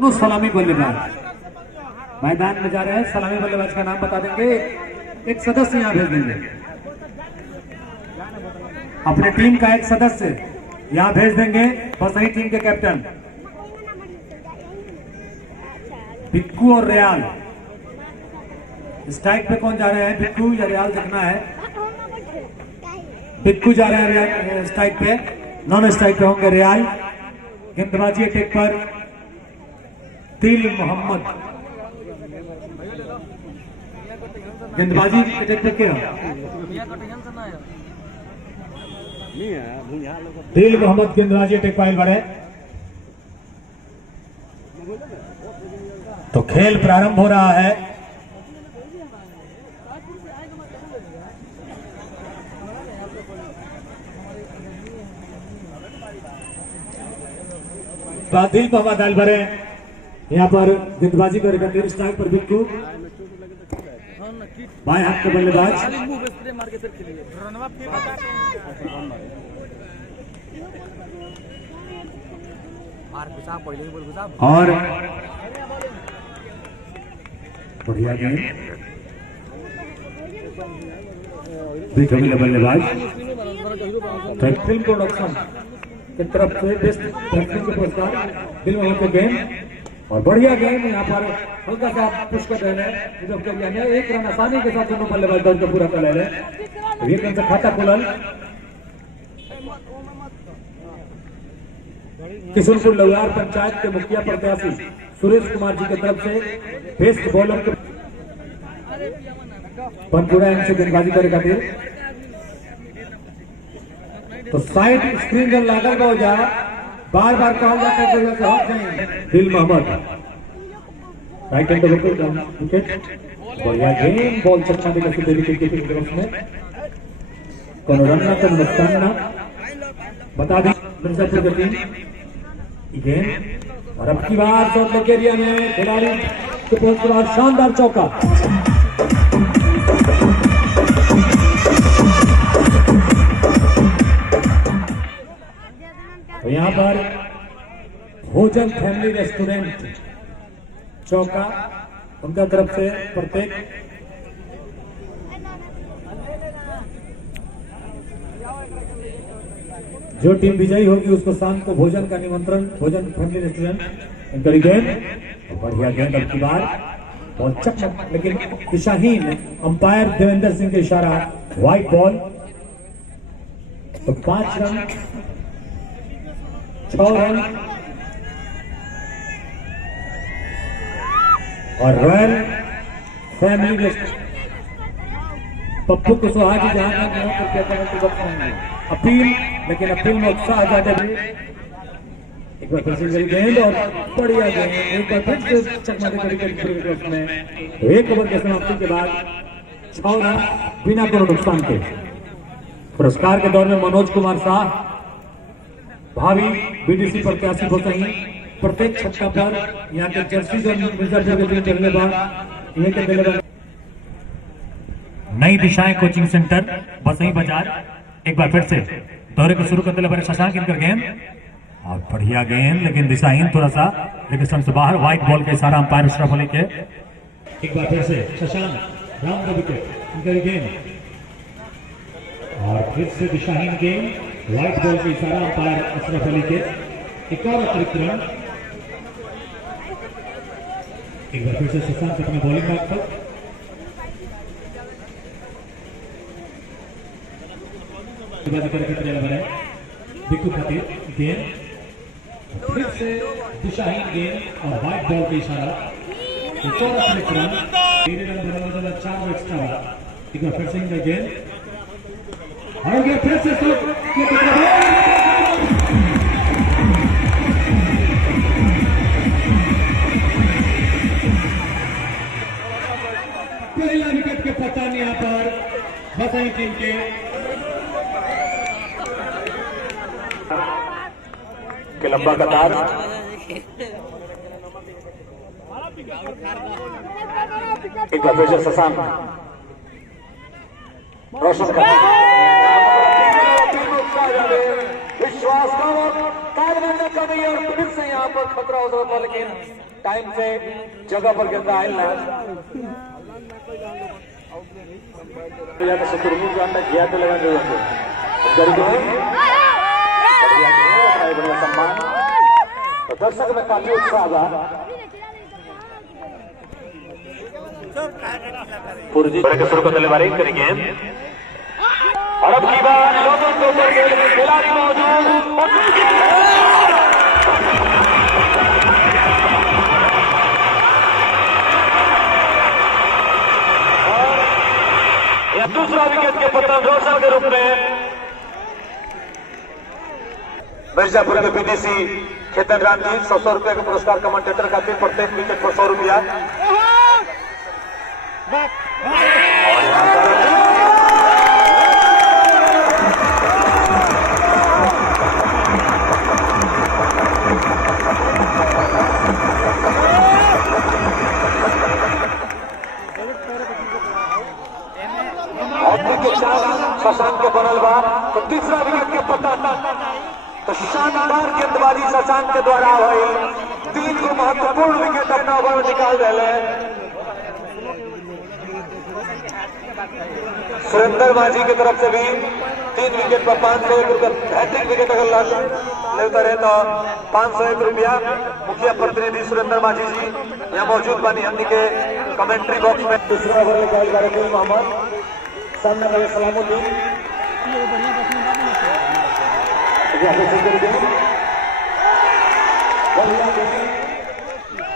सलामी बल्लेबाज मैदान में जा रहे हैं। सलामी बल्लेबाज का नाम बता देंगे, एक सदस्य यहाँ भेज देंगे, अपने टीम का एक सदस्य यहाँ भेज देंगे। बस वही टीम के कैप्टन बिक्कू और रियाल। स्ट्राइक पे कौन जा रहे हैं, बिक्कू या रियाल देखना है। बिक्कू जा रहे हैं स्ट्राइक पे, नॉन स्ट्राइक पे होंगे रियाल। गेंदबाजी अटैक पर दिल मोहम्मद, गेंदबाजी अटैक पे क्या दिल मोहम्मद गेंदबाजी अटैक पाइल बढ़े। तो खेल प्रारंभ हो रहा है। दिल मोहम्मद आल भरे यहाँ पर गेंदबाजी करेगा। स्ट्राइक पर बिक्कू, बाएं हाथ के बल्लेबाज और बढ़िया गेंद बल्लेबाज। फिल्म प्रोडक्शन की तरफ से बेस्ट बैट्समैन के पुरस्कार दिल मोहम्मद के गेंद और बढ़िया गेंद। यहाँ पर हल्का सा पुश कर रहे हैं, एक रन आसानी के साथ दोनों बल्लेबाज दौड़ को पूरा कर रहे हैं। एक रन से खाता खुलल। किशनपुर लौयार पंचायत के मुखिया प्रत्याशी सुरेश कुमार जी की तरफ से बेस्ट बॉलर के बनपुरा इनसे गेंदबाजी करेगा। तो साइड स्क्रीन जब लागल हो जा, बार बार कहा जाता है दिल मोहम्मद राइट हैंड विकेट। बढ़िया गेम, बॉल चक्का देकर के दिल्ली क्रिकेट की तरफ में कोनो रन ना तो नुकसान ना बता दें मिर्जापुर की टीम गेम। और अब की बार शॉट लेके एरिया में खिलाड़ी के पहुंच के बाद शानदार चौका। यहाँ पर भोजन फैमिली रेस्टोरेंट चौका उनका तरफ से प्रत्येक जो टीम विजयी होगी उसको शाम को भोजन का निमंत्रण। भोजन फैमिली रेस्टोरेंट इनका गेंद, बढ़िया गेंद अब की बार बॉल चक, लेकिन दिशाहीन। अंपायर देवेंद्र सिंह के इशारा व्हाइट बॉल। तो 5 रन 6 रन और रॉयल फैमिली पप्पू कुशवाहा जी जहां अपील, लेकिन अपील में उत्साह ज्यादा भी। एक बार फिर गेंद और बढ़िया गेंद, एक बार फिर से चकमा देकर में एक ओवर के समाप्ति के बाद 6 रन बिना कोनो नुकसान के। पुरस्कार के दौर में मनोज कुमार शाह, भावी बीडीसी प्रत्याशी भोसही, प्रत्येक छक्का पर यहाँ के जर्सी जो मिर्जापुर के बल्लेबाज। नई दिशाएं कोचिंग सेंटर बसई बाजार। एक बार फिर से दौरे को शुरू करते हुए शशांक इनका गेंद और बढ़िया गेंद, लेकिन दिशाहीन थोड़ा सा, लेकिन स्टंप से बाहर। व्हाइट बॉल के इशारा अंपायर अशरफ अली के। एक बार फिर से शशांक राम का विकेट इनका गेंद और फिर से दिशाहीन गेंद, व्हाइट बॉल के इशारा अंपायर अशरफ अली के। एक और अतिरिक्त रन। एक बार फिर से शशांक अपने बॉलिंग बैट पर बिक्कू खातिर गेंद, फिर से दिशाहीन गेंद और व्हाइट बॉल के इशारा। एक और अतिरिक्त रन, 3 रन बना 4 एक्स्ट्रा। एक बार फिर से इनका गेंद और फिर से पहला विकेट के पतन यहाँ पर बसई टीम के। लंबा कतार एक बार फिर शशांक रोशन कर विश्वास का और फिर से यहाँ पर खतरा हो सकता, लेकिन टाइम से जगह पर गेंद आयल ना या तो शुक्रवार को अंदर किया तो लगा दो बढ़िया सम्मान तो दर्शक में काफी उत्साह था शुरू को तलेबारी करेंगे और अब की बार लोगों को खिलाड़ी मौजूद दूसरा विकेट के पतन रोशन के रूप में मिर्जापुर के बीडीसी खेतन राम जी 100 रुपए के पुरस्कार कमेंटेटर खाते प्रत्येक विकेट पर 100 रुपया शशांक के बनल बा तो तीसरा विकेट के पतन तो शानदार गेंदबाजी शशांक के द्वारा हुई 3 को महत्वपूर्ण विकेट अपना ओवर में निकाल रहे सुरेंद्र माझी की तरफ से भी 3 विकेट पर 501 रुपया हैट्रिक विकेट अगर लेता रहे तो 501 रुपया मुखिया प्रतिनिधि सुरेंद्र माझी जी यहाँ मौजूद बानी हमनी के कमेंट्री बॉक्स में दूसरा ओवर में मोहम्मद सामने वाले सलामुद्दीन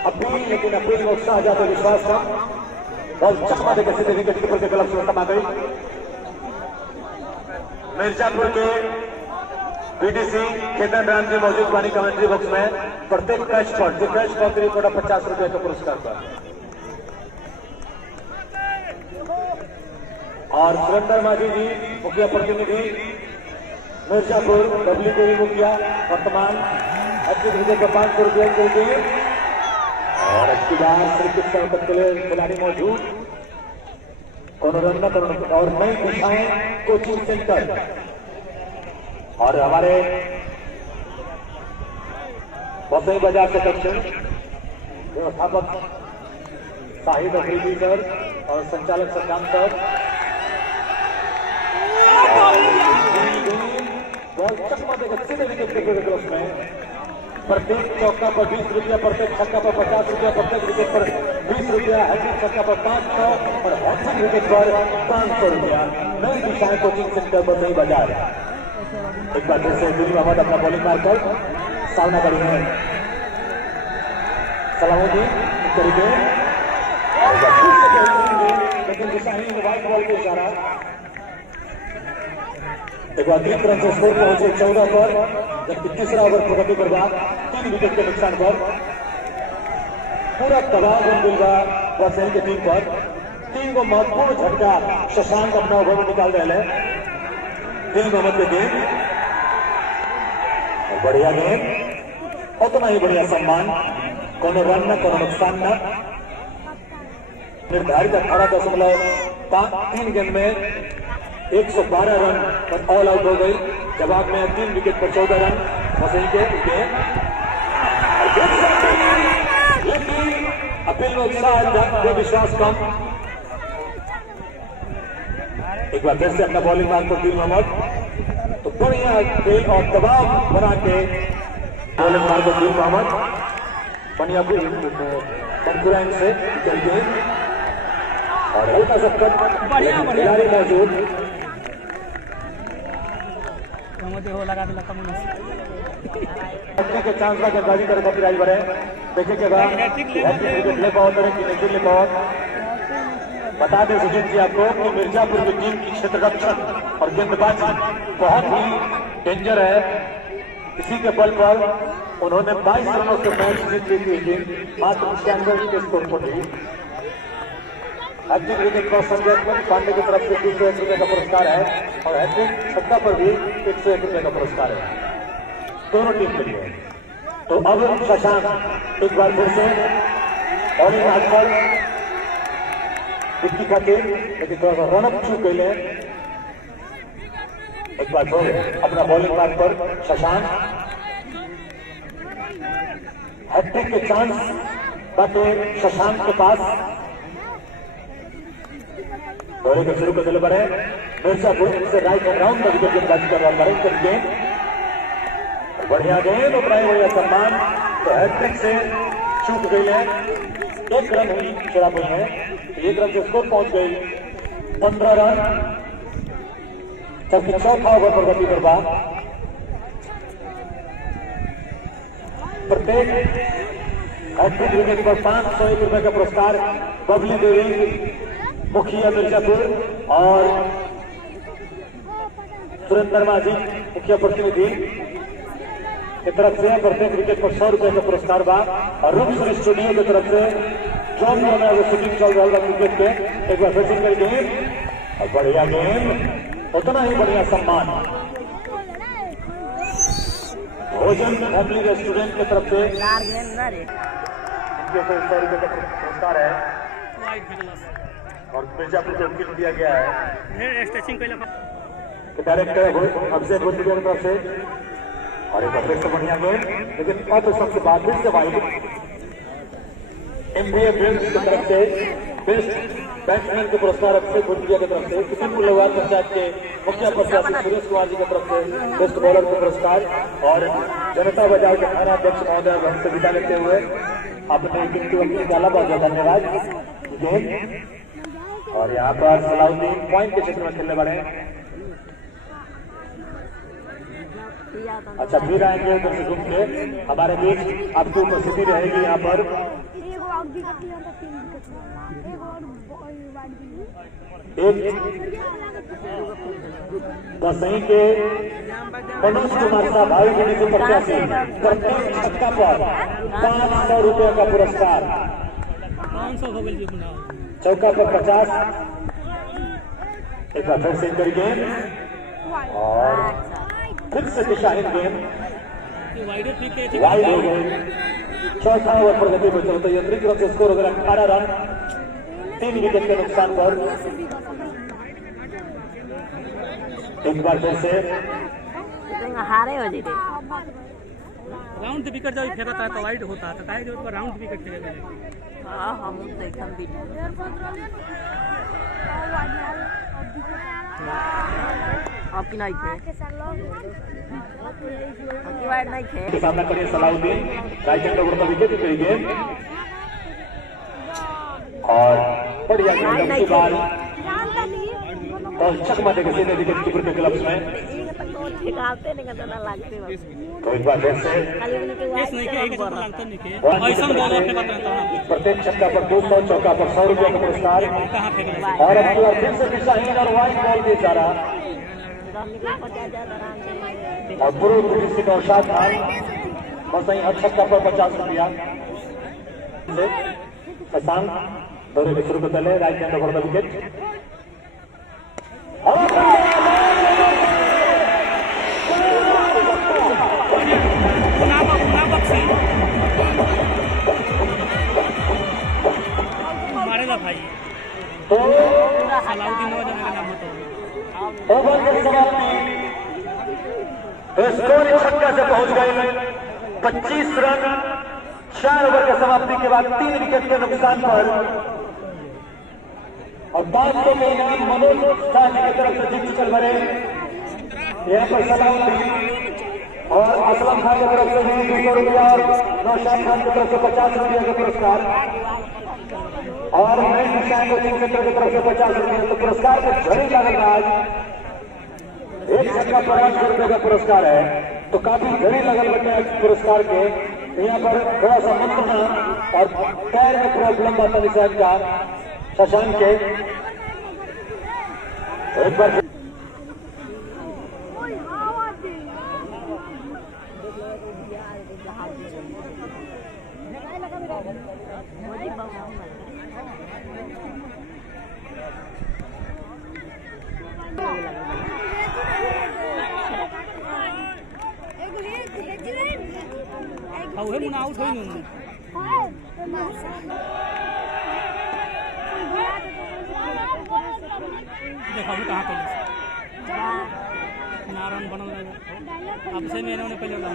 अपील लेकिन अपील में उत्साह जाते विश्वास का बहुत चकमा देकर सीधे विकेट कीपर के गलत सुरक्षा आ गई मिर्जापुर के बीडीसी खेतन राम जी मौजूद पानी कमेंट्री बॉक्स में प्रत्येक कैच पर जो कैच पर करीब 50 रुपए का पुरस्कार था और सुरेंद्र माझी जी मुखिया प्रतिनिधि मिर्जापुर डब्ल्यू देवी मुखिया वर्तमान अच्छी विकेट पर 500 रुपये के लिए और अच्छी बात के लिए खिलाड़ी मौजूद और नई दिशाएं कोचिंग सेंटर और हमारे बसई बाजार के दक्षिण व्यवस्थापक साहिद अफरीदी सर और संचालक सद्दाम सर सीधे विकेट के में प्रत्येक चौका पर 20 रुपया प्रत्येक छक्का पर 50 रुपया प्रत्येक विकेट पर 20 रुपया हैट्रिक छक्का पर 500 और हैट्रिक विकेट पर 500 रुपया नई दिशाएं कोचिंग सेंटर पर नहीं बाजार एक बार फिर से दिल मोहम्मद अपना बॉलिंग मारकर सामना करेंगे सलामुद्दीन करेंगे लेकिन दिशा ही व्हाइट बॉल के इशारा एक बार तीन तरफ से स्कोर पहुंचे 14 पर जबकि तीसरा ओवर प्रगति कर 3 विकेट के नुकसान पर पूरा दबाव बन वसैल की टीम पर 3 को महत्वपूर्ण झटका शशांक अपना ओवर में निकाल रहे हैं दिल मोहम्मद के गेंद बढ़िया गेंद उतना ही बढ़िया सम्मान कोनो रन न कोनो नुकसान न निर्धारित 18.3 गेंद में 112 रन पर ऑल आउट हो गई जवाब में 3 विकेट पर 14 रन वसई के लेकिन अपील में उत्साह विश्वास कम एक बार फिर से अपना बॉलिंग मार को दिल मोहम्मद तो बढ़िया खेल और दबाव बना के बॉलिंग मार को दिल मोहम्मद बढ़िया कंकुरेंट से चलते और हल्का सा खिलाड़ी मौजूद के चांस का गेंदबाजी करे कॉपीराइट बने देखे के बाद ले पाओ तरह की नहीं ले पाओ बता दें सुजीत जी आपको कि मिर्जापुर की टीम की क्षेत्र रक्षण और गेंदबाजी बहुत ही डेंजर है इसी के बल पर उन्होंने 22 रनों से मैच जीत ली थी लेकिन मात्र 96 के स्कोर पर रही हैट्रिक विकेट पर संजय पांडे की तरफ से 201 रुपये का पुरस्कार है और हैट्रिक छक्का पर भी 101 रुपये का पुरस्कार है दोनों टीम के लिए तो अब शशांक एक बार फिर से बॉलिंग हाथ पर विक्की खातिर लेकिन थोड़ा सा रनअप चूक गए एक बार फिर अपना बॉलिंग मार्ग पर शशांक हैट्रिक के चांस बाटे शशांक के पास दौरे को शुरू कर दिले बड़े मिर्जापुर से राइट हैंड राउंड में विकेट गेंदबाजी कर रहा है गेंद बढ़िया गेंद उतराई हुई सम्मान तो हैट्रिक से चूक गई है। 1 रन हुई खराब हुई है। 1 रन से स्कोर पहुंच गई 15 रन जबकि चौथा ओवर पर गति करवा प्रत्येक हैट्रिक विकेट पर 501 रुपए का पुरस्कार बबली देवी मुखिया मिर्जापुर और सुरेंद्र माझी मुखिया प्रतिनिधि की तरफ से प्रत्येक विकेट पर 100 रुपए का पुरस्कार बा और रूप स्टूडियो की तरफ से जो भी हमें शूटिंग चल रहा है क्रिकेट पे एक बार फिर से गेम और बढ़िया गेम उतना ही बढ़िया सम्मान भोजन फैमिली रेस्टोरेंट की तरफ से इनके 100 रुपए का पुरस्कार है और मिर्जापुर को विकेट दिया गया है डायरेक्टर अभिषेक भोजपुरिया की तरफ से और एक फिर से बढ़िया गेम लेकिन अब सबसे बाद फिर से वाइड एमबीए फिल्म्स की तरफ से बेस्ट बैट्समैन के पुरस्कार अभिषेक भोजपुरिया की तरफ से किशनपुर लोहार पंचायत के मुखिया प्रशासक सुरेश कुमार जी की तरफ से बेस्ट बॉलर के पुरस्कार और जनता बजाओ के थाना अध्यक्ष महोदय हमसे विदा लेते हुए अपने गिनती वक्त डाला बहुत बहुत धन्यवाद गेम और यहाँ पर सलाउद्दीन पॉइंट के क्षेत्र में खेलने वाले हैं। अच्छा फिर आएंगे उधर से घूम के हमारे बीच आपकी उपस्थिति रहेगी यहाँ पर दसई के मनोज कुमार साहब भावी के नीचे प्रत्याशी प्रत्येक छक्का पर 500 रुपए का पुरस्कार 500 चौका पर 50 एक बार फिर से करेंगे और फिर से दिशाहीन गेम वाइड हो गई। चौथा ओवर पर गति पर चलते हुए तरफ से स्कोर हो गया 18 रन 3 विकेट के नुकसान पर। एक बार फिर से हारे हो जाते राउंड विकेट जब फेंकता है तो वाइड होता है तो काहे जो राउंड विकेट खेलेगा। हां हम तो एकदम बीट आपकी नहीं थे आपकी वाइड नहीं थे के सामना करिए सलाउद्दीन राइट हैंड ओवर पर विकेट करेंगे और बढ़िया गेंद के बाद और चकमा देकर सीधे विकेट कीपर के ग्लव्स में निकालते निकलना लगते तो एक बार फिर से इस नहीं के एक लगता नहीं के ऐसा बॉलर पे बताता हूं प्रत्येक छक्का पर 200 चौका पर 100 रुपए का पुरस्कार कहां फेंकना और अब की बार फिर से दिशाहीन और वाइड बॉल भी जा रहा और पूर्व ब्रिटिश की नौशाद खान बस वही हर छक्का पर 50 रुपया शशांक दौरे के शुरू के पहले right hand over the wicket मारेगा भाई तो सलाउद्दीन नौजवान का नाम होता ओवर के समाप्ति स्कोर छक्का से पहुंच गए 25 रन 4 ओवर के समाप्ति के बाद 3 विकेट के नुकसान पर और 500 के इनाम मनोज शाह की तरफ से जीत चल बने यहाँ पर सलाउद्दीन और असलम खान की तरफ से 200 रुपया और नौशाद खान की तरफ से 50 रुपया का पुरस्कार और महेश शाह कोचिंग सेंटर की तरफ से 50 रुपया तो पुरस्कार को झड़ी लागेगा आज एक छक्का 500 रुपए का पुरस्कार है तो काफी घड़ी लगल बटे पुरस्कार के यहाँ पर थोड़ा सा मंत्रणा और पैर में प्रॉब्लम आता निशान का शशांक के एक बार है मुना आउट होई नु देखो भी कहां पे नारायण बनल अब से मैंने पहले कहा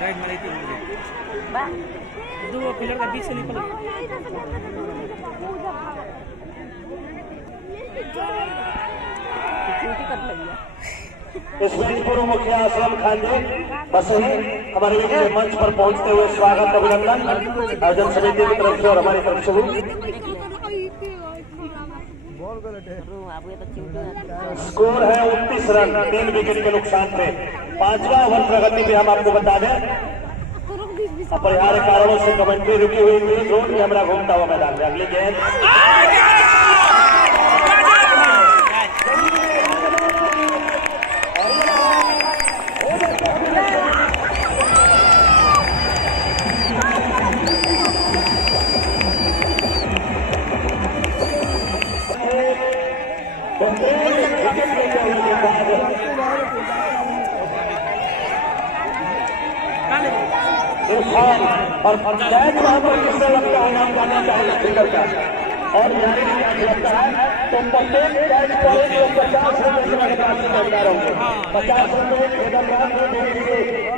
गाइड मारी थी वाह दो पिलर का बीच से निकल चूटी कट लगी है। इसमें पूर्व मुखिया असलम खान जी बस ही हमारे वीडियो मंच पर पहुंचते हुए स्वागत अभिनंदन आयोजन समिति की तरफ से और हमारी तरफ से भी। स्कोर है 29 रन 3 विकेट के नुकसान पे। 5वां ओवर प्रगति पे हम आपको बता दें अपरिहार्य कारणों से कमेंट्री रुकी हुई थी। ड्रोन कैमरा घूमता हुआ मैदान में अगली गेंद और पंचायत वहां पर किससे लगता है नाम जानना चाहिए फिगर का और जारी लगता है तो प्रत्येक कैच पर 50 रुपए से लगातार से खरीदार होंगे। 50 रुपए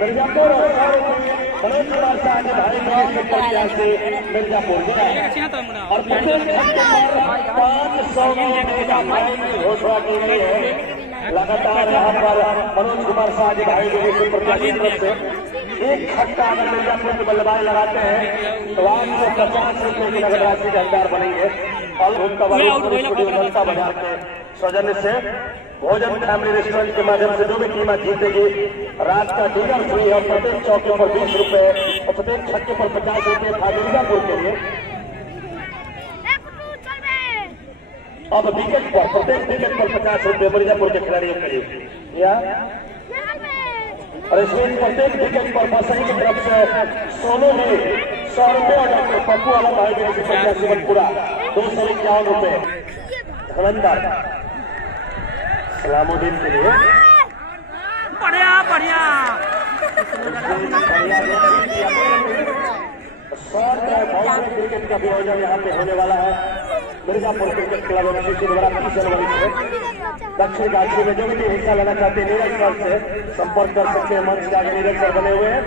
मिर्जापुर और 100 रुपए मनोज कुमार शाह ने भाई के प्रत्याशी मिर्जापुर और प्रत्येक 500 घोषणा की गई है। लगातार यहाँ पर मनोज कुमार शाह जी भाई के प्रत्याशी तरफ से एक छक्का अगर मिर्जापुर के बल्लेबाज लगाते हैं तो 850 रुपए की नगद राशि का हकदार बनेंगे। और जनता बाजार के सौजन्य से भोजन फैमिली रेस्टोरेंट के माध्यम से जो भी कीमत जीतेगी रात का डिनर फ्री और प्रत्येक चौके पर 20 रुपए और प्रत्येक छक्के पर 50 रुपए था मिर्जापुर के लिए। अब विकेट पर प्रत्येक विकेट पर 50 रुपए मिर्जापुर के खिलाड़ियों के लिए और इसमें प्रत्येक विकेट पर बसई की तरफ से सोनू ने 100 रुपए और डॉक्टर पप्पू वाला भाई के प्रत्याशी पूरा 251 रुपए धुरंधर सलामुद्दीन के लिए बढ़िया बढ़िया क्रिकेट का भी आयोजन यहाँ पे होने वाला है। मिर्जापुर क्रिकेट क्लब एसोसिएशन द्वारा 30 जनवरी से दक्षिण काशी में जो भी हिस्सा लेना चाहते हैं नीरज सर से संपर्क कर सकते हैं। मंच के आगे नीरज सर बने हुए हैं।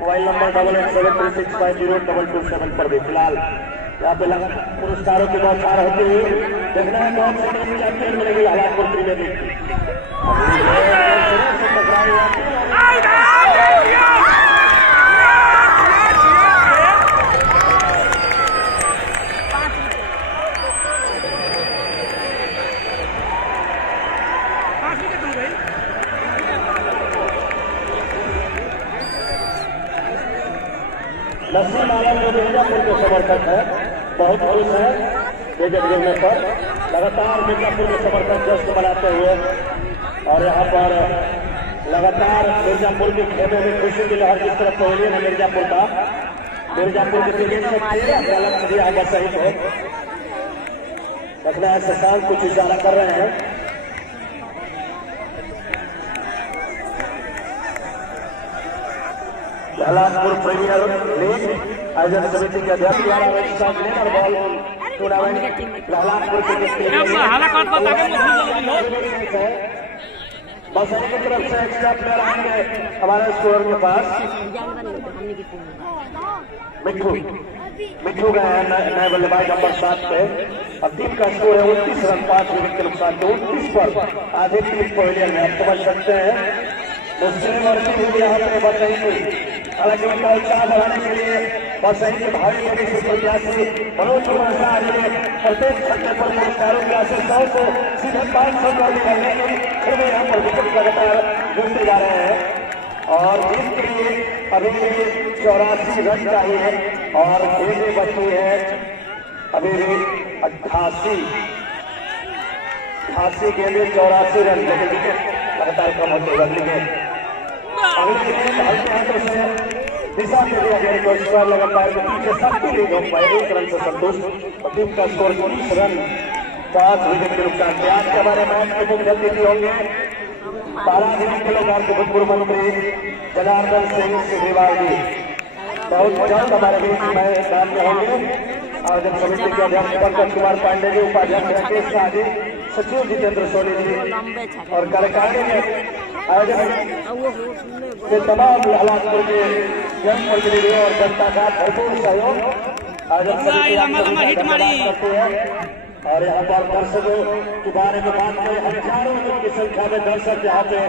मोबाइल नंबर 8873650227 पर भी फिलहाल यहाँ पे लगातार पुरस्कारों की बौछार होती हुई देखना है कौन सी टीम चैंपियन बनेगी हालापुर प्रीमियर लीग। नसीम आलम जो मिर्जापुर के समर्थक है बहुत खुश है विकेट गिरने पर। लगातार मिर्जापुर के समर्थक जश्न मनाते हुए और यहाँ पर लगातार मिर्जापुर के खेमे में खुशी की लहर किस तरफ पहुंची है मिर्जापुर का। मिर्जापुर के टीम से 13 लक्ष्य दिया है सही को लगना है। शशांक कुछ इशारा कर रहे हैं। हालापुर प्रीमियर लीग आयोजन समिति के अध्यक्ष द्वारा और बॉल टूर्नामेंट हालापुर बस की तरफ से एक्स्ट्रा प्लेयर आएंगे हमारे स्कोर के पास। मिठू गए हैं नए बल्लेबाज नंबर 7 पे और टीम का स्कोर है 29 रन 5 विकेट के नुकसान के 29 पर आधे टीम पवेलियन में आप समझ सकते हैं। मुस्लिम और यहाँ पे बताइए हालांकि उनका उत्साह बढ़ाने के लिए बसई के भाई मेरे प्रत्याशी मनोज कुमार शाह ने प्रत्येक छक्के पर पुरस्कारों की राशि 100 से सीधे 500 कर दी है। लेकिन फिर भी यहाँ पर विकेट लगातार गिरते जा रहे हैं और जीत के लिए अभी 84 रन चाहिए और गेंदें बची है अभी 88 गेंदें 84 रन लेकिन विकेट लगातार कम होते हुए अगले हल्के हाथों से दिशा में दिया गया तो स्क्वायर लगातार पीछे सबकी लीड हो पाए 1 रन से संतुष्ट और टीम का स्कोर 30 रन 5 विकेट के नुकसान से। आज के हमारे मैच के मुख्य अतिथि होंगे पारादीप के लोग के भूतपूर्व मंत्री जनार्दन सिंह सिग्रीवाल जी बहुत जल्द हमारे बीच में होंगे। आयोजक समिति के अध्यक्ष पंकज कुमार पांडे जी, उपाध्यक्ष राकेश शाह जी, सचिव जितेंद्र सोनी जी और कार्यकारिणी में आयोजक के तमाम लालपुर के जनप्रतिनिधियों और जनता का भरपूर सहयोग आयोजक समिति करती है। और यहाँ पर दर्शकों के बारे में बात करें, हजारों की संख्या में दर्शक यहाँ पे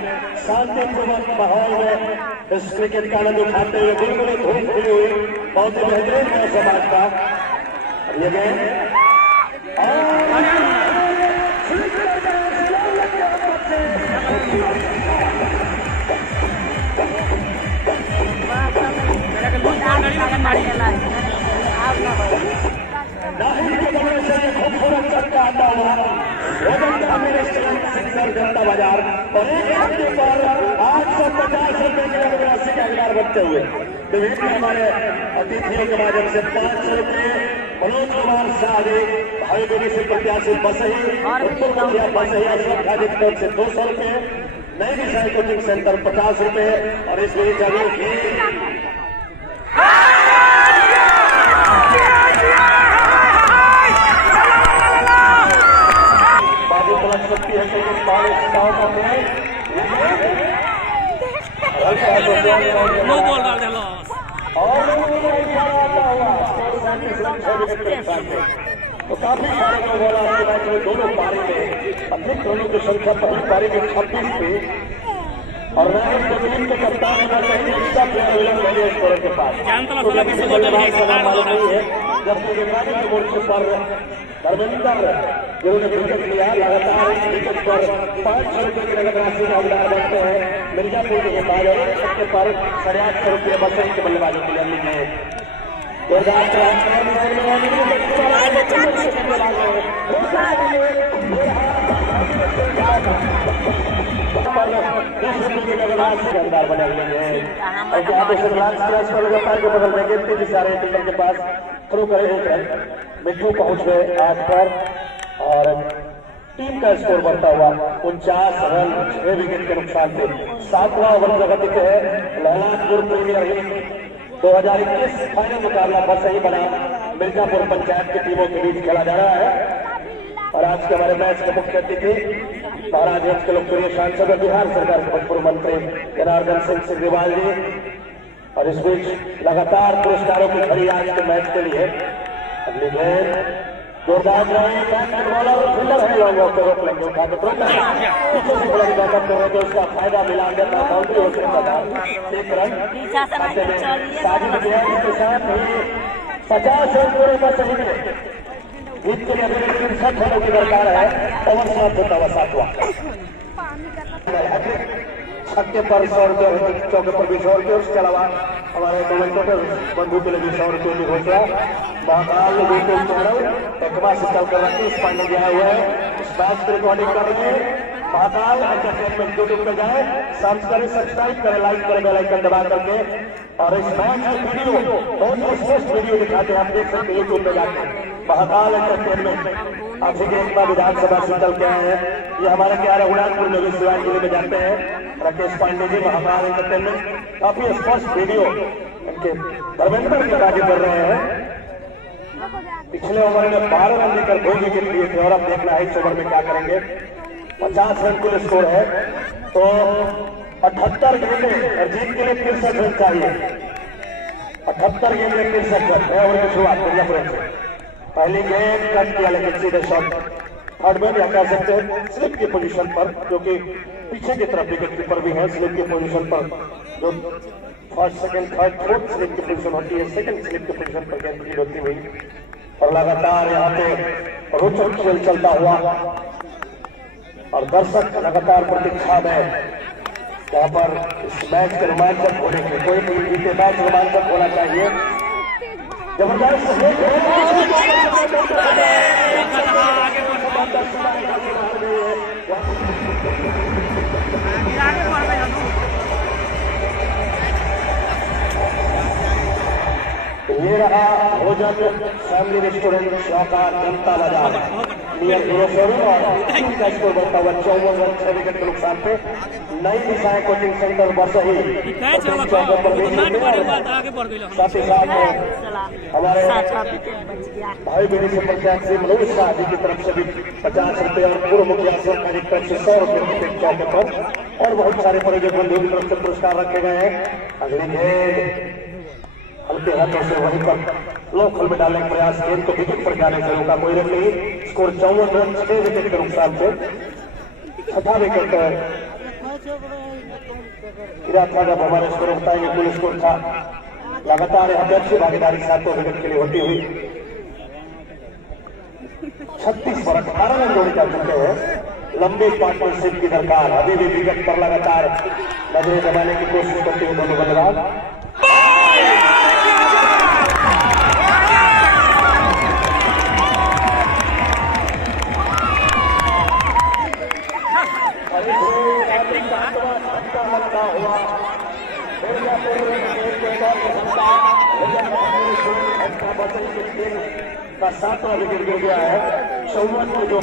शांतिपूर्वक माहौल में इस क्रिकेट का आनंद उठाते हुए बिल्कुल धूप खुली हुई बहुत ही बेहतरीन मौसम आज का। ये गेम खूबसूरत चक्का आता हुआ जनता बाजार और एक घंटे पर 850 रुपए के लगभग राशि का अधिकार बनते हुए विभिन्न हमारे अतिथियों के माध्यम से 500 रुपए मनोज कुमार शाह जी भाई बेटी से प्रत्याशी बसही उत्तर मुखिया बसही अशोक खादी की तरफ से 200 रुपए, नई दिशा कोचिंग सेंटर 50 रुपए और इस बीच अभी सकती है नो बॉल डाल दे लो तो काफी सारे जो बॉल आपके मैच में दोनों पारी में अधिक रनों की संख्या पहली पारी में 26 पे और टीम के कप्तान होना चाहिए इसका प्लेयर स्कोर के पास मालूम नहीं है, जबकि गिरवानी के मोर्चे पर धर्मेंद्र जिन्होंने विकेट लिया लगातार इस विकेट पर 500 रुपए की नगद राशि का अधिकार बनते हैं मिर्जापुर के गेंदबाज और एक छक्के पर 850 रुपये बसंत के बल्लेबाजों के लिए मिले। शानदार बने हुए हैं और जहाँ पे लगातार के बगल में गिनती सारे टीम के पास थ्रो करे मिट्टू पहुंच गए 8 पर और टीम का स्कोर बढ़ता हुआ 49 रन 6 विकेट के नुकसान से 7वां ओवर प्रगति पे है। लहलादपुर प्रीमियर लीग 2021 फाइनल मुकाबला बस ही बना मिर्जापुर पंचायत की टीमों के बीच खेला जा रहा है और आज के हमारे मैच के मुख्य अतिथि महाराजगंज के लोकप्रिय सांसद और बिहार सरकार के भूतपूर्व मंत्री जनार्दन सिंह सिग्रीवाल जी और इस बीच लगातार पुरस्कारों की खड़ी आज के मैच के लिए अगली गेंद जोरदार बॉलर फील्डर है लोगों को रोक लेंगे उठा के तुरंत पीछे से बड़ा बैकअप कर रहे थे उसका फायदा मिला गया था बाउंड्री हो सकता था 1 रन साजिद बिहारी के साथ 50 रन पूरे का सही मिले जीत के लिए अभी 63 रनों की दरकार है। ओवर समाप्त होता हुआ 7वां छक्के पर 100 रुपये चौके पर भी 100 रुपये उसके अलावा हमारे कमेंटेटर बंधु के लिए भी 100 रुपये की घोषणा महाकाल यूट्यूब चैनल एकमा से चलकर राकेश पांडे गया हुआ है इस मैच की रिकॉर्डिंग कर रही है। महाकाल एंटरटेनमेंट यूट्यूब पे जाए सर्च करें सब्सक्राइब करें लाइक करें बेल आइकन दबा करके और इस मैच की वीडियो बहुत ही स्पष्ट वीडियो दिखाते हैं आप देख सकते हैं यूट्यूब पे जाके महाकाल एंटरटेनमेंट आप देखिए एकमा विधानसभा से चल के आए हैं ये हमारे क्या रघुनाथपुर में भी सिवान जिले में जाते हैं राकेश पांडे जी महाकाल एंटरटेनमेंट काफी स्पष्ट वीडियो उनके धर्मेंद्र के बाजी कर रहे हैं। पिछले ओवर में 12 रन लेकर 2 विकेट लिए थे और अब देखना है इस ओवर में क्या करेंगे। 50 रन कुल स्कोर है तो 78 गेंदे और जीत के लिए 63 रन चाहिए। 78 गेंदे 63 रन ओवर की शुरुआत मिर्जापुर से पहली गेंद कट किया लेकिन सीधे शॉट थर्ड मैन या कह सकते हैं स्लिप की पोजीशन पर जो कि पीछे की तरफ विकेट कीपर भी है स्लिप की पोजीशन पर जो first second third fourth slip की पोजीशन होती है सेकंड स्लिप की पोजीशन पर गेंद फील्ड होती हुई और लगातार यहाँ पे रोचक खेल चलता हुआ और दर्शक लगातार प्रतीक्षा में यहाँ पर इस मैच के रोमांचक होने के कोई टीम जीते मैच रोमांचक होना चाहिए। जबरदस्त ये ये रहा भोजन फैमिली रेस्टोरेंट शौका जनता बाजार नियर हीरो शोरूम और टीम का स्कोर बढ़ता हुआ 54 रन 6 विकेट के नुकसान पे। नई दिशाएं कोचिंग सेंटर बरसही साथ ही साथ हमारे भाई बहनी से प्रत्याशी मनोज शाह जी की तरफ से भी 50 रुपये और पूर्व मुखिया सरकार की तरफ से 100 रुपये चौके पर और बहुत सारे प्रायोजक बंधुओं की तरफ से पुरस्कार रखे गए हैं। अगली गेंद हल्के हाथों से वहीं पर लोकल में डालने का प्रयास, गेंद को विकेट पर जाने से रोका, कोई रन नहीं। स्कोर 54 रन 6 विकेट के नुकसान से। छठा विकेट गिरा था जब हमारे स्कोर बताएंगे कुल स्कोर था लगातार यहाँ पे अच्छी भागीदारी 7 विकेट के लिए होती हुई 36 पर 18 रन जोड़ी जा चुके हैं। लंबी पार्टनरशिप की दरकार, अभी भी विकेट पर लगातार नजरें जमाने की कोशिश करते हुए दोनों बल्लेबाज। का 7वां विकेट गिर गया है। 54 के जो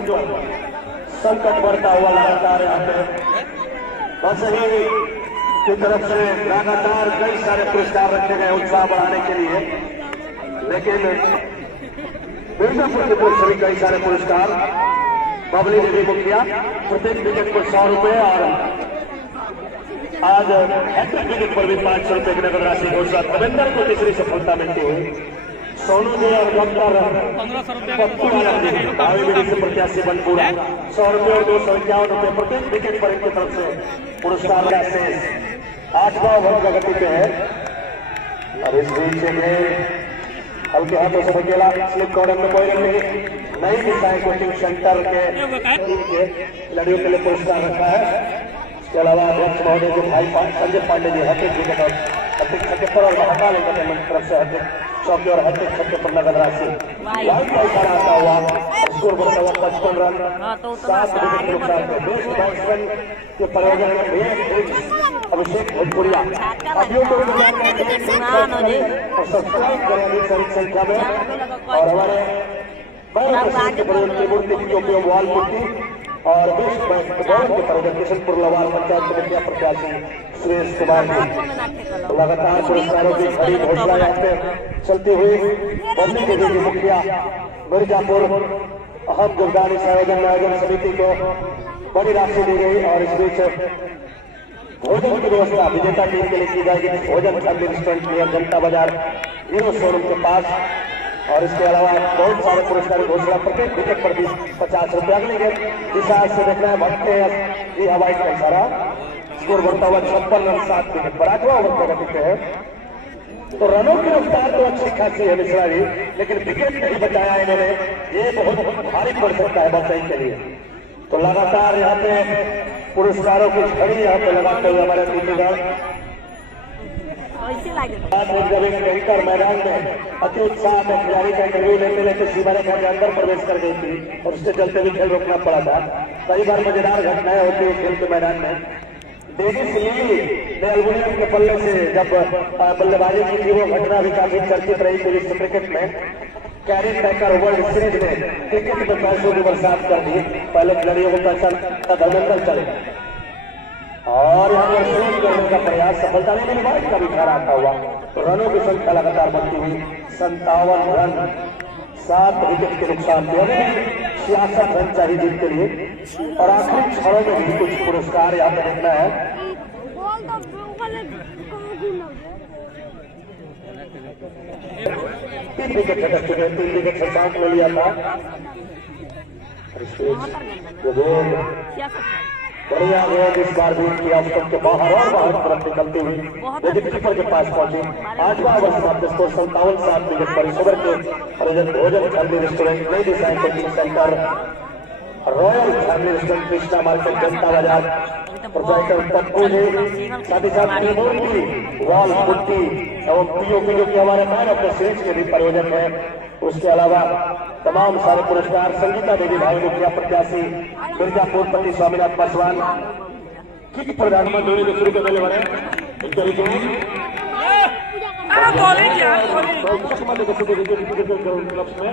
संकट बढ़ता हुआ लगातार यहाँ पे बस ही की तरफ से लगातार कई सारे पुरस्कार रखे गए उत्साह बढ़ाने के लिए, लेकिन मिर्जापुर की तरफ से भी कई सारे पुरस्कार। बबली देवी मुखिया प्रत्येक विकेट पर 100 रुपये और आज हैट्रिक विकेट पर भी 500 रुपये की नगद राशि घोषणा। कविंदर को तीसरी सफलता मिलती हुई। सोनू जी और डॉक्टर से प्रत्याशी बनपुरा 100 रुपये और 251 रुपये प्रत्येक विकेट पर इनकी तरफ से पुरस्कार का शेष 8वां ओवर की गति पे है। और इस बीच में हल्के हाथों से अकेला स्लिप कॉर्नर में कोई रन नहीं। नई दिशाएं कोचिंग सेंटर के खिलाड़ियों के लिए पुरस्कार रखा है। इसके अलावा अध्यक्ष महोदय के भाई संजय पांडे जी हैट्रिक विकेट और हैट्रिक छक्के पर और महाकाल एंटरटेनमेंट की तरफ से हैट्रिक चौके और हैट्रिक छक्के पर नगद राशि। वाइड का इशारा आता हुआ स्कोर बढ़ता हुआ 55 रन 7 विकेट के नुकसान पे। बेस्ट बैट्समैन के प्रयोजन में अभिषेक भोजपुरिया सब्सक्राइब करें अधिक से अधिक संख्या में। और हमारे के प्रयोग की मूर्ति वाल पुट्टी और बेस्ट बॉलर के प्रयोजन किशनपुर लवाल पंचायत के मुखिया प्रत्याशी सुरेश कुमार जी। लगातार पुरस्कारों की खड़ी घोषणा यहाँ पे चलती हुई। बबली देवी की मुखिया मिर्जापुर अहम गुरदानी आयोजन समिति को बड़ी राशि दी गई और इस बीच भोजन की व्यवस्था विजेता टीम के लिए की जाएगी। भोजन फैमिली रेस्टोरेंट नियर जनता बाजार हीरो शोरूम के पास। और इसके अलावा बहुत सारे पुरस्कार घोषणा प्रत्येक विकेट पर 50 रुपये। अगले गेंद दिशा से देखना है भट्टे जी हवाई का इशारा। स्कोर बढ़ता हुआ 56 रन 7 विकेट पर। 8वां ओवर पर गति पे है तो रनों की रफ्तार तो अच्छी खासी है मिश्रा जी, लेकिन विकेट नहीं बचाया इन्होंने। ये बहुत भारी पड़ सकता है बसई के लिए। तो लगातार यहाँ पे पुरस्कारों की छड़ी यहाँ पे लगाते हुए हमारे टीचर जब एक एंकर मैदान में अति उत्साह में खिलाड़ी का इंटरव्यू लेते लेते सीमा रेखा के अंदर प्रवेश कर गई थी और उसके चलते भी खेल रोकना पड़ा था। कई बार मजेदार घटनाएं होती है खेल के मैदान में। डेविस लीली ने एल्युमिनियम के पल्ले से जब बल्लेबाजी की थी वो घटना भी काफी चर्चित रही थी विश्व क्रिकेट में। कैरी पैकर वर्ल्ड सीरीज में क्रिकेट में पैसों की बरसात कर दी। पहले खिलाड़ियों को पैसा धर्मेंद्र चले और यहाँ पर शूट करने का प्रयास सफलता नहीं मिली। बाइक का भी खैर आता हुआ तो रनों की संख्या लगातार बढ़ती हुई 57 रन 7 विकेट के नुकसान पे। 66 रन चाहिए जीत के लिए और आखिरी क्षणों में भी कुछ पुरस्कार यहाँ पे देखना है। 3 विकेट झटक चुके हैं। 3 विकेट शशांक ने लिया था। बढ़िया गेंद इस बार भी किया के बाहर और बाहर तरफ निकलती हुई विकेट कीपर के पास पहुंची। 8वां ओवर समाप्त स्कोर 57 विकेट पर। इस ओवर के आयोजन भोजन फैमिली रेस्टोरेंट नई design coaching centre royal family restaurant Krishna market जनता बाजार प्रोप्राइटर पप्पू जी, साथ ही साथ की वॉल पुट्टी एवं पीओपी जो कि हमारे मैन ऑफ द सीरीज के भी प्रयोजक है। उसके अलावा तमाम सारे पुरस्कार संगीता देवी भाई मुखिया प्रत्याशी मिर्जापुर पति स्वामीनाथ पासवान की प्रधानमंत्री शुरू करने वाले बॉलिंग यार बॉलिंग क्लब्स में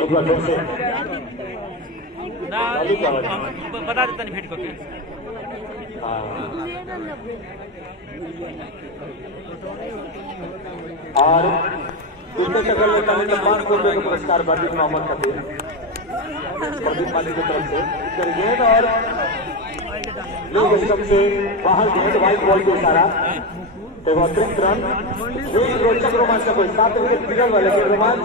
एक बार फिर से बता देता नहीं भेंट करके और विकेट अगर लेता है तो 500 रुपये का पुरस्कार बाजी मोहम्मद खतीर प्रदीप माली की तरफ से गेंद और सबसे बाहर गेंद व्हाइट बॉल को इशारा तेव्हा अतिरिक्त रन एक रोचक रोमांचक हुई 7 विकेट गिरल वाले के रोमांच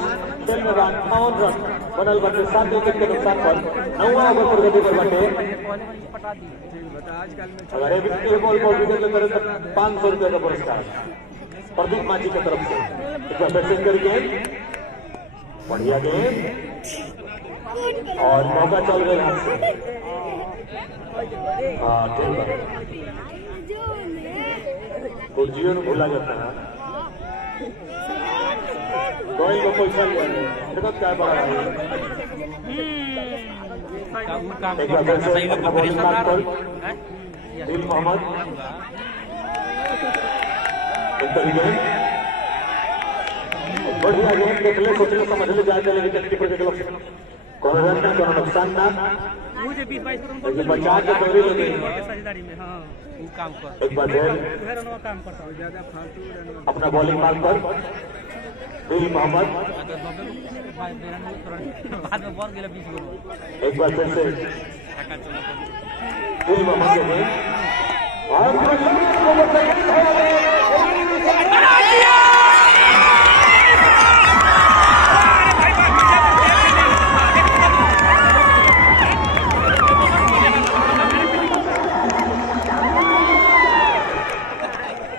खेल में 58 रन बनल बटे 7 विकेट के नुकसान पर 9वां ओवर पर गति पर बटे अगर एक बॉल को विकेट लेकर 500 रुपये का पुरस्कार प्रदीप माझी की तरफ से बैटिंग कर गेंद बढ़िया गेंद और मौका चल गया हाथ से हाँ ठीक है तो जीवन भूला जाता है कोई को पैसा लिया देखो क्या बड़ा है एक बार फिर से अपना बॉलिंग बात कर दिल मोहम्मद बढ़िया गेंद देख ले सोच ले समझ ले जाते ले विकेट कीपर के खिलाफ कोनो रन ना कोनो नुकसान ना मुझे 20-22 रन पर बचा के दौड़ी लगी साझेदारी में हां वो काम कर एक बार फिर काम करता हूं ज्यादा फालतू अपना बॉलिंग मार्क पर दिल मोहम्मद बाद में बॉल गेला 20 गोल एक बार फिर से दिल मोहम्मद के गेंद और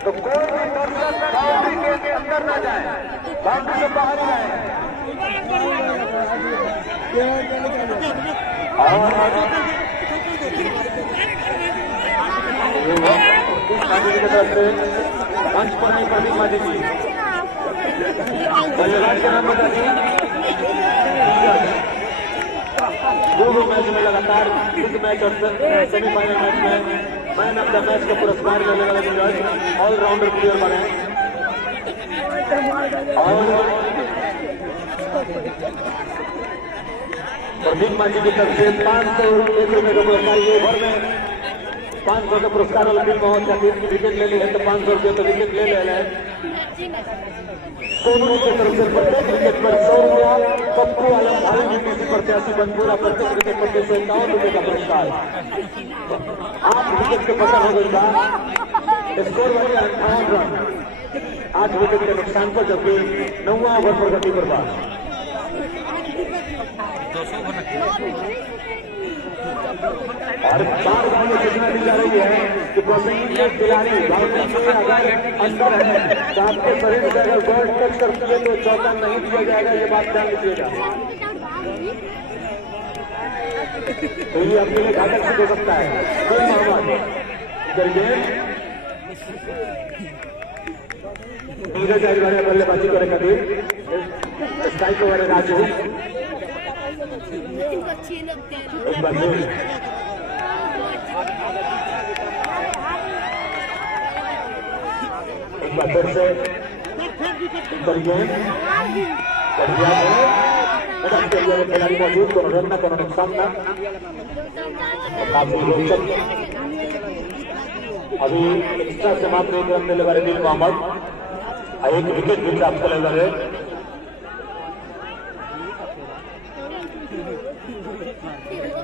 तो कोई भी दर्शक बाउंड्री के अंदर ना जाए, बाउंड्री से बाहर ही रहे। मंच पर नहीं प्रदीप माझी जी बल्लेबाज का नाम बता दी दो मैच में लगातार बिग मैच और सेमीफाइनल मैच में मैन ऑफ द मैच का पुरस्कार लेने वाले नीरज ऑलराउंडर प्लेयर बने और प्रदीप माझी की तरफ से 500 रुपये का पुरस्कार ये ओवर में 500 का पुरस्कार वाला दिल मोहम्मद खतीर की विकेट ले ली है तो 500 रुपये तो विकेट ले लेना है सोनू की तरफ से प्रत्येक विकेट पर 100 रुपया पप्पू आलम भाई बीपीसी प्रत्याशी बनपुरा प्रत्येक विकेट पर 251 रुपये का पुरस्कार 8 विकेट के पकड़ हो गई स्कोर बने 58 रन 8 विकेट के नुकसान पर जबकि 9वां ओवर पर गति पर बात और 4 बॉल में सूचना दी जा रही है कि प्रोसेसिंग के खिलाड़ी बाउंड्री से अगर अंदर है तो आपके शरीर से अगर बॉल टच करती है तो चौका नहीं दिया जाएगा, ये बात ध्यान लीजिएगा। तो ये आपके लिए घातक सिद्ध हो सकता है। कोई मामला नीरज आज वाले बल्लेबाजी करे कभी स्ट्राइक वाले राजू एक बार फिर से खिलाड़ी मौजूद कोनो रन ना कोनो नुकसान ना काफी रोचक अभी एक्स्ट्रा से मात्र एक रन मिलने वाले दिल मोहम्मद एक विकेट भी प्राप्त करने वाले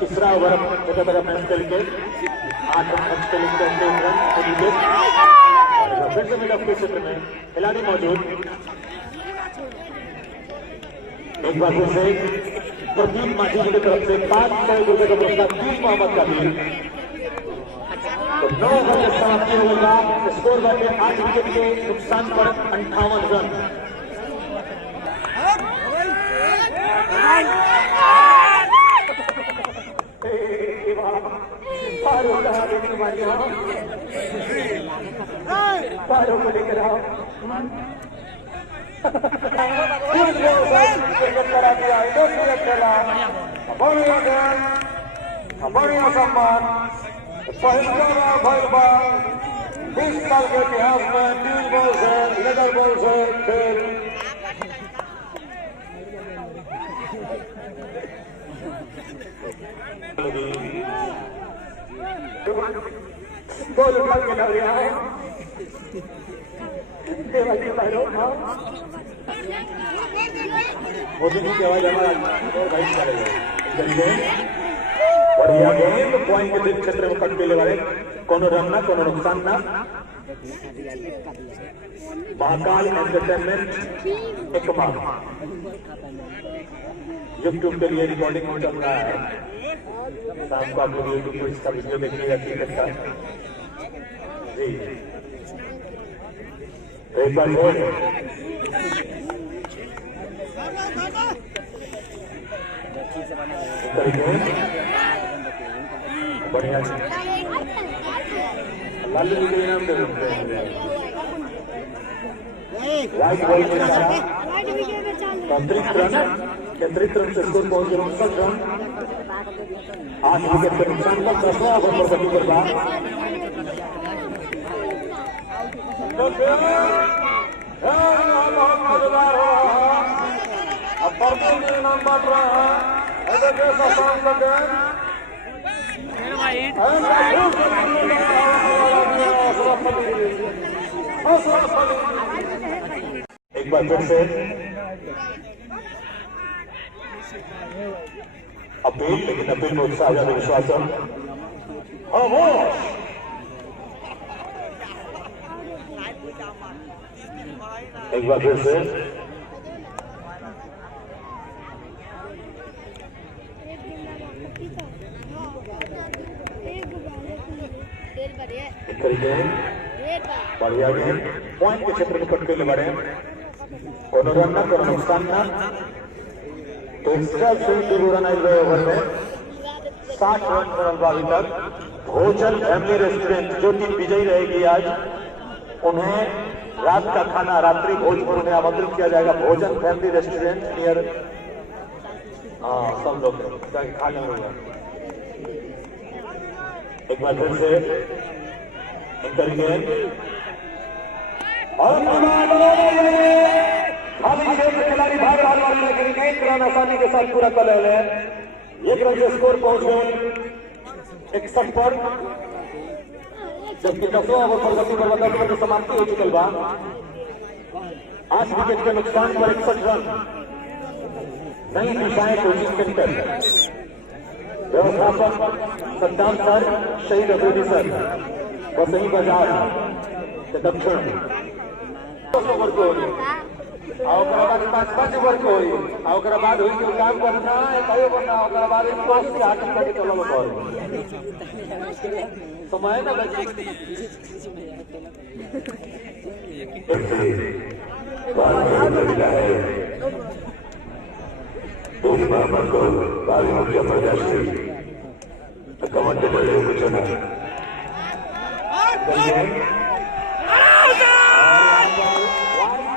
तीसरा ओवर मैच खेल के 8 रन खेल के विकेट फिर से मिड ऑफ के क्षेत्र में खिलाड़ी मौजूद एक बार फिर से प्रदीप माझी की तरफ से 500 रुपये का पुरस्कार दिल मोहम्मद का भी तो 9 ओवर में समाप्ति होगा स्कोर बैठे 8 विकेट के नुकसान पर 58 रन पारों को लेकर आओ करा दिया खेला बढ़िया सम्मान 20 साल के इतिहास में 3 बॉल से लेदर बॉल से खेल गोल उठा के लग रहा है मोदी की आवाज हमारा बढ़िया गेंद पॉइंट के बीच क्षेत्र में कट के वाले कोनो रन ना कोनो नुकसान ना महाकाल एंटरटेनमेंट एकमा यूट्यूब के लिए रिकॉर्डिंग चल रहा है शाम को आप लोग यूट्यूब पर इसका वीडियो देखिएगा क्रिकेट का जी एक बार बढ़िया लालू जी के नाम दे राइट बॉल के साथ 33 रन से स्कोर पहुंच गया 59 रन 8 विकेट के नुकसान का 10वां ओवर पर गति पर बात बहुत मजेदार हो रहा है अब पर्पल के नाम बांट रहा है ऐसे कैसा शाम का गेम एक बार फिर से अपील लेकिन अपील में उत्साह ज्यादा विश्वास एक बार फिर से बढ़िया गेंद पॉइंट के क्षेत्र में कट के बढ़े कोनो रन ना कोनो नुकसान ना तो एक्स्ट्रा से 2 रन आए ओवर में 60 रन रन अभी तक भोजन फैमिली रेस्टोरेंट जो टीम विजयी रहेगी आज उन्हें रात का खाना रात्रि भोज पर उन्हें आमंत्रित किया जाएगा भोजन फैमिली रेस्टोरेंट नियर सब लोग खाने होगा एक बार फिर से और खाली क्षेत्र खिलाड़ी भाग रहा है लेकिन एक रन आसानी के साथ पूरा कर ले एक रन से स्कोर पहुंच गए 61 पर जबकि 10वां ओवर पर गति पर बदलने की समाप्ति हो चुकल बा 8 विकेट के नुकसान पर 61 रन नई दिशाएं कोचिंग सेंटर व्यवस्थापक सद्दाम सर शहीद अफरीदी सर वसई बाजार के दक्षिण ओवर को पांच ओवर को बाद हुई तो काम करना कई करना बाद के हाथ करके चलो समय ना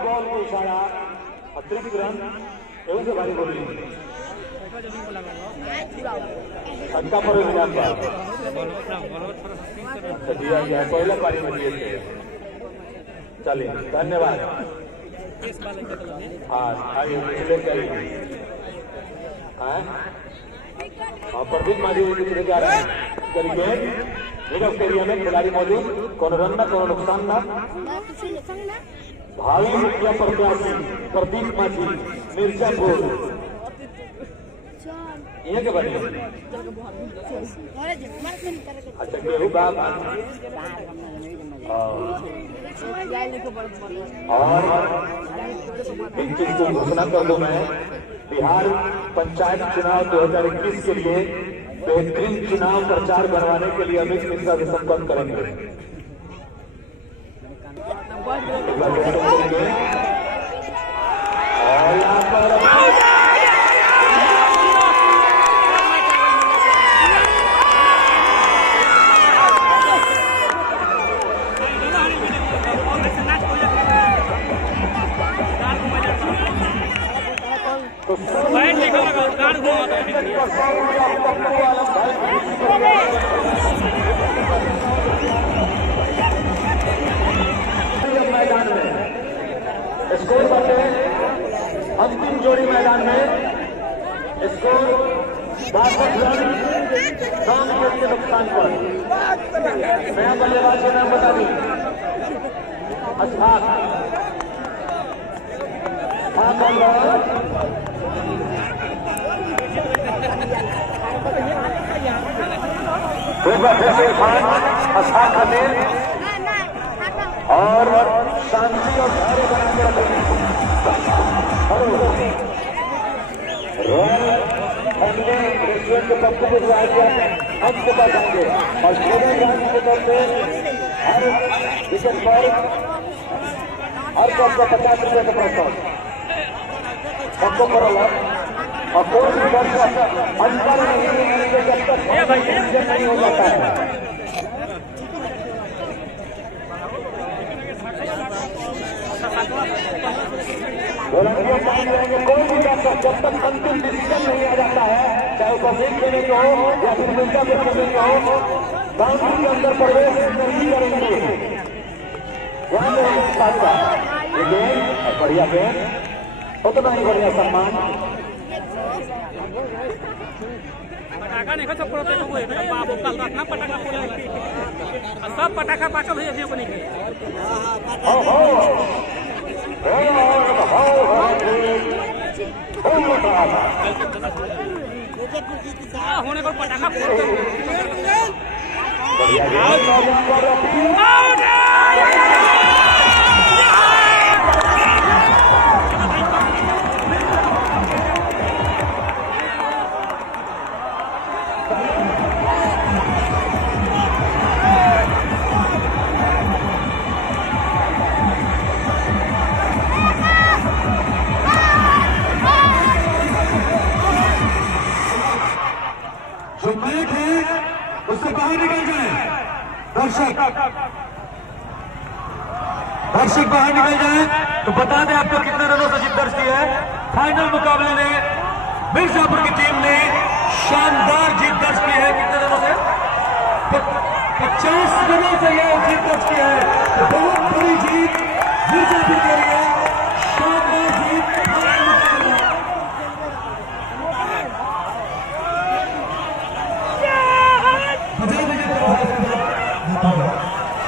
बॉल को इशारा अतिरिक्त रन एवं से भारी बोली छक्का पर निजाम का दिया गया पहला पारी में दिए थे चलिए धन्यवाद हाँ आइए प्रदीप माधी जा रहे हैं करके मिड एरिया में खिलाड़ी मौजूद कौन रन ना कौन नुकसान ना भावी मुखिया प्रत्याशी प्रदीप माझी मिर्जापुर ये के बने अच्छा केहू बाप और एक चीज को घोषणा कर दूं मैं बिहार पंचायत चुनाव 2021 के लिए बेहतरीन चुनाव प्रचार बनवाने के लिए अमित मिश्रा से संपर्क करेंगे और यहाँ पर बैठ लिखा लगा कार दो जोड़ी मैदान में स्कोर 62 रन 9 विकेट के नुकसान पर। नया बल्लेबाज का नाम बता दी, असफाक। फिर से इरफान, असफाक खलील और शांति और धैर्य बना के रखेंगे। रॉयल फैमिली रेस्टोरेंट के पक्ष में जो आएंगे हम के पास आएंगे और खेलन राज के तौर पे हर विकेट पर हर को आपका 50 रुपये का प्रस्ताव सबको पर अलग। और कोई भी दर्शक अंतर नहीं मिलेंगे जब तक नहीं हो जाता है। कोई भी दर्शक जब तक अंतिम डिसीजन नहीं आ जाता है, चाहे वो ब्रेक देने के हो या फिर मिलता देने के हो, बाउंड्री के अंदर प्रवेश नहीं करेंगे। यहाँ पे बढ़िया गेम, उतना ही बढ़िया सम्मान। पटाखा नहीं सब प्रोटेक्ट हुए बाबू कल रखना पटाखा फोड़े सब पटाखा पाकल हुए अभी नहीं होने पर पटाखा फोड़ते जो मैच है उससे बाहर निकल जाए। दर्शक बाहर निकल जाए तो बता दें आपको कितने रनों से जीत दर्ज की है। फाइनल मुकाबले में मिर्जापुर की टीम ने शानदार जीत दर्ज की है। कितने रनों से? 50 रनों से यह जीत दर्ज